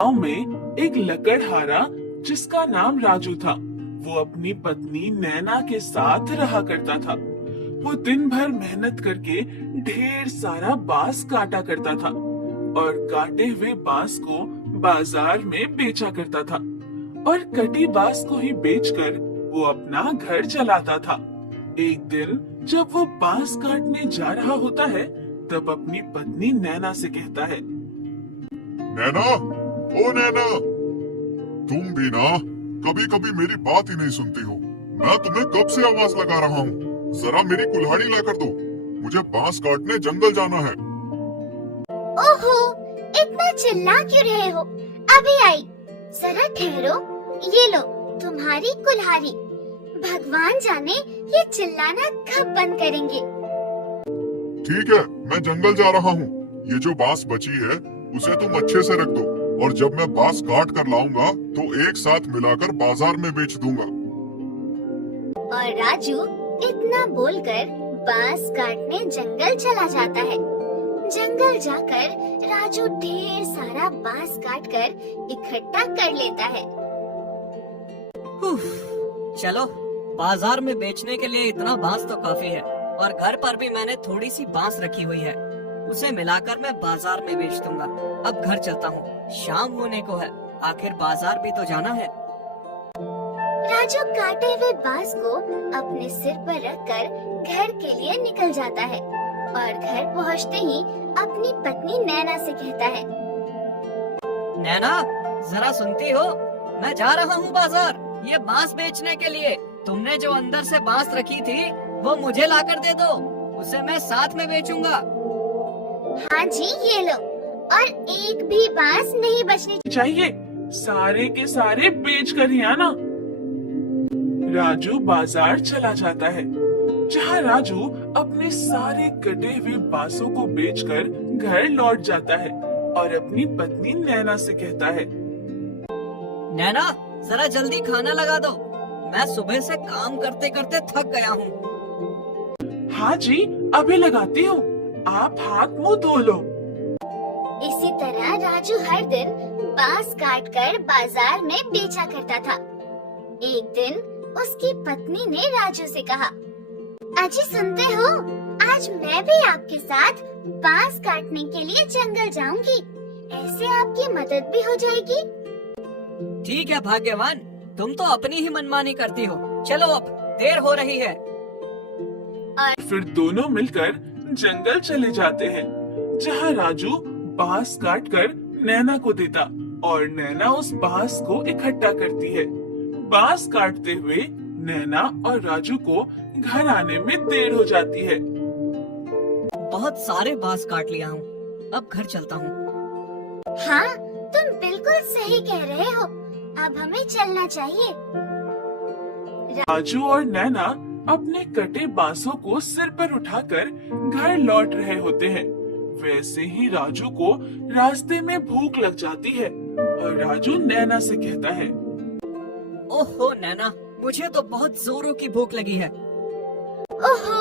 गांव में एक लकड़हारा जिसका नाम राजू था। वो अपनी पत्नी नैना के साथ रहा करता था। वो दिन भर मेहनत करके ढेर सारा बांस काटा करता था और काटे हुए बांस को बाजार में बेचा करता था और कटी बांस को ही बेचकर वो अपना घर चलाता था। एक दिन जब वो बांस काटने जा रहा होता है तब अपनी पत्नी नैना से कहता है, नैना, ओ नैना, तुम भी ना कभी कभी मेरी बात ही नहीं सुनती हो। मैं तुम्हें कब से आवाज लगा रहा हूँ, जरा मेरी कुल्हाड़ी लाकर दो, मुझे बांस काटने जंगल जाना है। ओहो, इतना चिल्ला क्यों रहे हो? अभी आई, जरा ठहरो। ये लो तुम्हारी कुल्हाड़ी। भगवान जाने ये चिल्लाना कब बंद करेंगे। ठीक है, मैं जंगल जा रहा हूँ। ये जो बांस बची है उसे तुम अच्छे से रख दो और जब मैं बांस काट कर लाऊंगा तो एक साथ मिलाकर बाजार में बेच दूंगा। और राजू इतना बोलकर बांस काटने जंगल चला जाता है। जंगल जाकर राजू ढेर सारा बांस काटकर इकट्ठा कर लेता है। चलो, बाजार में बेचने के लिए इतना बांस तो काफी है और घर पर भी मैंने थोड़ी सी बांस रखी हुई है, उसे मिलाकर मैं बाजार में बेच दूंगा। अब घर चलता हूँ, शाम होने को है, आखिर बाजार भी तो जाना है। राजू काटे हुए बांस को अपने सिर पर रखकर घर के लिए निकल जाता है और घर पहुँचते ही अपनी पत्नी नैना से कहता है, नैना, जरा सुनती हो? मैं जा रहा हूँ बाजार ये बांस बेचने के लिए। तुमने जो अंदर से बांस रखी थी वो मुझे लाकर दे दो, उसे मैं साथ में बेचूंगा। हाँ जी, ये लो, और एक भी बांस नहीं बचनी चाहिए, सारे के सारे बेच कर ही आना। राजू बाजार चला जाता है, जहाँ राजू अपने सारे कटे हुए बांसों को बेचकर घर लौट जाता है और अपनी पत्नी नैना से कहता है, नैना, जरा जल्दी खाना लगा दो, मैं सुबह से काम करते करते थक गया हूँ। हाँ जी, अभी लगाती हूँ, आप हाथ मुंह धो लो। इसी तरह राजू हर दिन बांस काटकर बाजार में बेचा करता था। एक दिन उसकी पत्नी ने राजू से कहा, अजी सुनते हो, आज मैं भी आपके साथ बांस काटने के लिए जंगल जाऊंगी, ऐसे आपकी मदद भी हो जाएगी। ठीक है भाग्यवान, तुम तो अपनी ही मनमानी करती हो। चलो अब देर हो रही है। फिर दोनों मिलकर जंगल चले जाते हैं, जहाँ राजू बांस काटकर नैना को देता और नैना उस बांस को इकट्ठा करती है। बांस काटते हुए नैना और राजू को घर आने में देर हो जाती है। बहुत सारे बांस काट लिया हूँ, अब घर चलता हूँ। हाँ, तुम बिल्कुल सही कह रहे हो, अब हमें चलना चाहिए। राजू और नैना अपने कटे बांसों को सिर पर उठाकर घर लौट रहे होते हैं। वैसे ही राजू को रास्ते में भूख लग जाती है और राजू नैना से कहता है, ओहो नैना, मुझे तो बहुत जोरों की भूख लगी है। ओहो,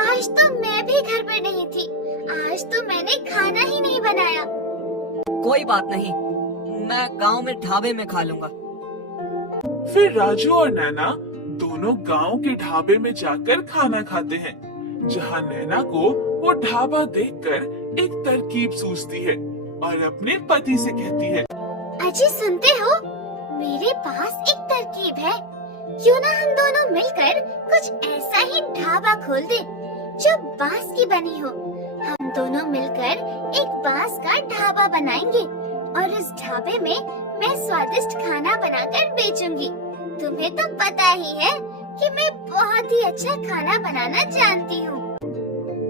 आज तो मैं भी घर पर नहीं थी, आज तो मैंने खाना ही नहीं बनाया। कोई बात नहीं, मैं गांव में ढाबे में खा लूंगा। फिर राजू और नैना दोनों गांव के ढाबे में जाकर खाना खाते हैं, जहां नैना को वो ढाबा देखकर एक तरकीब सूझती है और अपने पति से कहती है, अजी सुनते हो, मेरे पास एक तरकीब है, क्यों ना हम दोनों मिलकर कुछ ऐसा ही ढाबा खोल दें जो बांस की बनी हो। हम दोनों मिलकर एक बांस का ढाबा बनाएंगे और इस ढाबे में मैं स्वादिष्ट खाना बनाकर बेचूंगी। तुम्हें तो पता ही है कि मैं बहुत ही अच्छा खाना बनाना जानती हूँ।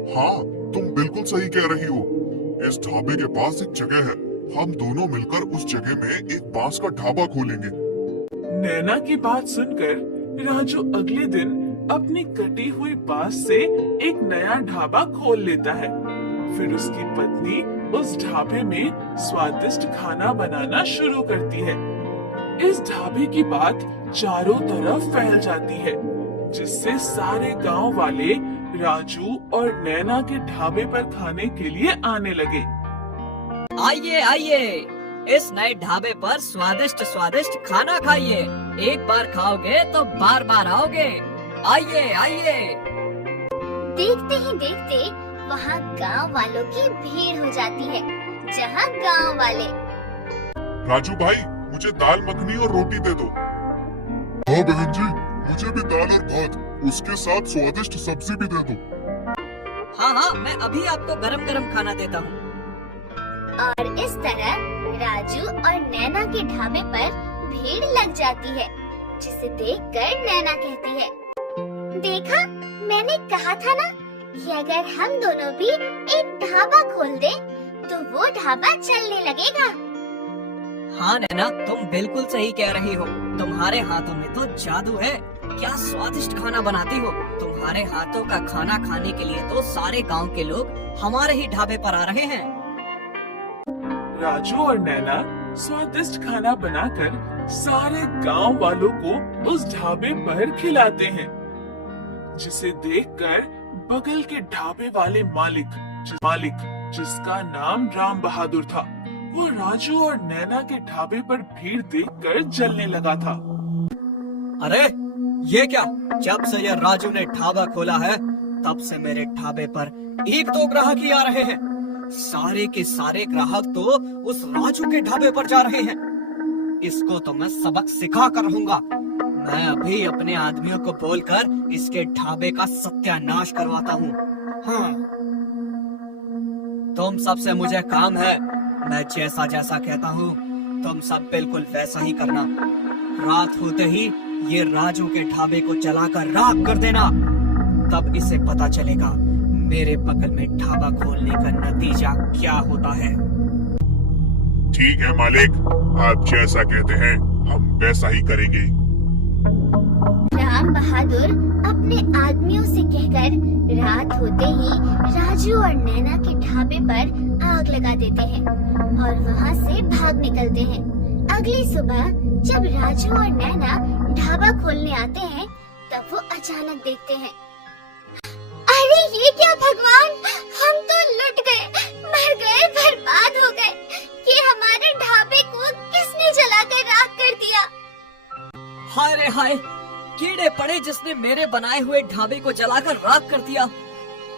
हाँ, तुम बिल्कुल सही कह रही हो। इस ढाबे के पास एक जगह है, हम दोनों मिलकर उस जगह में एक बांस का ढाबा खोलेंगे। नैना की बात सुनकर राजू अगले दिन अपनी कटी हुई बांस से एक नया ढाबा खोल लेता है। फिर उसकी पत्नी उस ढाबे में स्वादिष्ट खाना बनाना शुरू करती है। इस ढाबे की बात चारों तरफ फैल जाती है, जिससे सारे गांव वाले राजू और नैना के ढाबे पर खाने के लिए आने लगे। आइए आइए, इस नए ढाबे पर स्वादिष्ट स्वादिष्ट खाना खाइए। एक बार खाओगे तो बार बार आओगे। आइए आइए। देखते ही देखते वहाँ गांव वालों की भीड़ हो जाती है, जहाँ गांव वाले राजू भाई, मुझे दाल मखनी और रोटी दे दो। हाँ बहन जी, मुझे भी दाल और भात, उसके साथ स्वादिष्ट सब्जी भी दे दो। हाँ हाँ, मैं अभी आपको गरम गरम खाना देता हूँ। और इस तरह राजू और नैना के ढाबे पर भीड़ लग जाती है, जिसे देखकर नैना कहती है, देखा, मैंने कहा था ना कि अगर हम दोनों भी एक ढाबा खोल दें, तो वो ढाबा चलने लगेगा। हाँ नैना, तुम बिल्कुल सही कह रही हो। तुम्हारे हाथों में तो जादू है। क्या स्वादिष्ट खाना बनाती हो। तुम्हारे हाथों का खाना खाने के लिए तो सारे गांव के लोग हमारे ही ढाबे पर आ रहे हैं। राजू और नैना स्वादिष्ट खाना बनाकर सारे गांव वालों को उस ढाबे पर खिलाते हैं, जिसे देखकर बगल के ढाबे वाले मालिक जिसका नाम राम बहादुर था, वो राजू और नैना के ढाबे पर भीड़ देखकर जलने लगा था। अरे ये क्या, जब से ये राजू ने ढाबा खोला है तब से मेरे ढाबे पर एक दो ग्राहक ही आ रहे हैं। सारे के सारे ग्राहक तो उस राजू के ढाबे पर जा रहे हैं। इसको तो मैं सबक सिखा कर रहूंगा। मैं अभी अपने आदमियों को बोलकर इसके ढाबे का सत्यानाश करवाता हूँ। हाँ, तुम सबसे मुझे काम है। मैं जैसा जैसा कहता हूँ तुम सब बिल्कुल वैसा ही करना। रात होते ही ये राजू के ढाबे को जलाकर राख कर देना। तब इसे पता चलेगा मेरे बगल में ढाबा खोलने का नतीजा क्या होता है। ठीक है मालिक, आप जैसा कहते हैं हम वैसा ही करेंगे। राम बहादुर अपने आदमियों से कहकर रात होते ही राजू और नैना के ढाबे पर आग लगा देते हैं और वहाँ से भाग निकलते हैं। अगली सुबह जब राजू और नैना ढाबा खोलने आते हैं, तब वो अचानक देखते हैं, अरे ये क्या भगवान, हम तो लुट गए, मर गए, बर्बाद हो गए। ये हमारे ढाबे को किसने जलाकर राख कर दिया। हाय रे हाय, कीड़े पड़े जिसने मेरे बनाए हुए ढाबे को जलाकर राख कर दिया।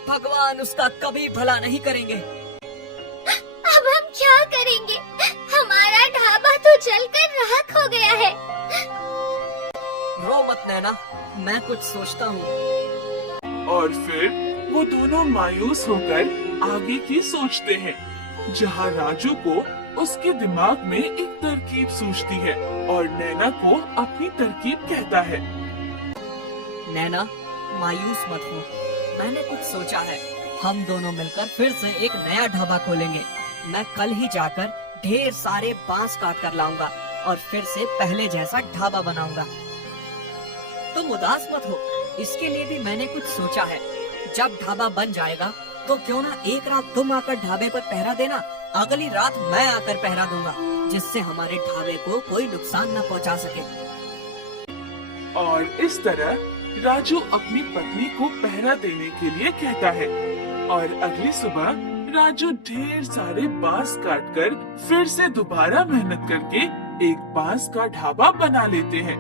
भगवान उसका कभी भला नहीं करेंगे। अब हम क्या करेंगे, हमारा ढाबा तो जलकर राख हो गया है। रो मत नैना, मैं कुछ सोचता हूँ। और फिर वो दोनों मायूस होकर आगे की सोचते हैं, जहाँ राजू को उसके दिमाग में एक तरकीब सूझती है और नैना को अपनी तरकीब कहता है। नैना, मायूस मत हो, मैंने कुछ सोचा है। हम दोनों मिलकर फिर से एक नया ढाबा खोलेंगे। मैं कल ही जाकर ढेर सारे बांस काट कर लाऊंगा और फिर से पहले जैसा ढाबा बनाऊंगा। तुम उदास मत हो, इसके लिए भी मैंने कुछ सोचा है। जब ढाबा बन जाएगा तो क्यों ना एक रात तुम आकर ढाबे पर पहरा देना, अगली रात मैं आकर पहरा दूंगा, जिससे हमारे ढाबे को कोई नुकसान न पहुंचा सके। और इस तरह राजू अपनी पत्नी को पहरा देने के लिए कहता है और अगली सुबह राजू ढेर सारे बांस काटकर फिर से दोबारा मेहनत करके एक बांस का ढाबा बना लेते हैं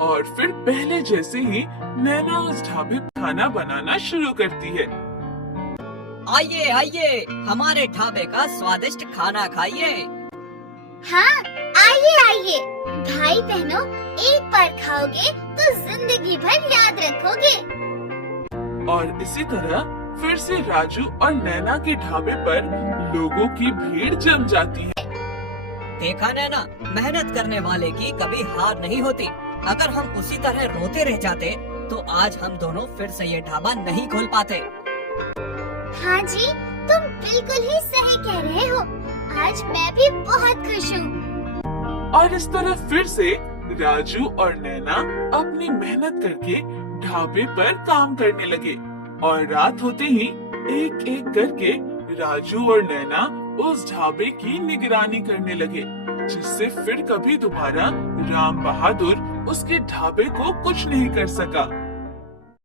और फिर पहले जैसे ही नैना उस ढाबे पर खाना बनाना शुरू करती है। आइए आइए, हमारे ढाबे का स्वादिष्ट खाना खाइए। हाँ, आइए आइए, भाई बहनों, एक बार खाओगे तो जिंदगी भर याद रखोगे। और इसी तरह फिर से राजू और नैना के ढाबे पर लोगों की भीड़ जम जाती है। देखा नैना, मेहनत करने वाले की कभी हार नहीं होती। अगर हम उसी तरह रोते रह जाते तो आज हम दोनों फिर से ये ढाबा नहीं खोल पाते। हाँ जी, तुम बिल्कुल ही सही कह रहे हो। आज मैं भी बहुत खुश हूँ। और इस तरह फिर से राजू और नैना अपनी मेहनत करके ढाबे पर काम करने लगे और रात होते ही एक एक करके राजू और नैना उस ढाबे की निगरानी करने लगे, जिससे फिर कभी दोबारा राम बहादुर उसके ढाबे को कुछ नहीं कर सका।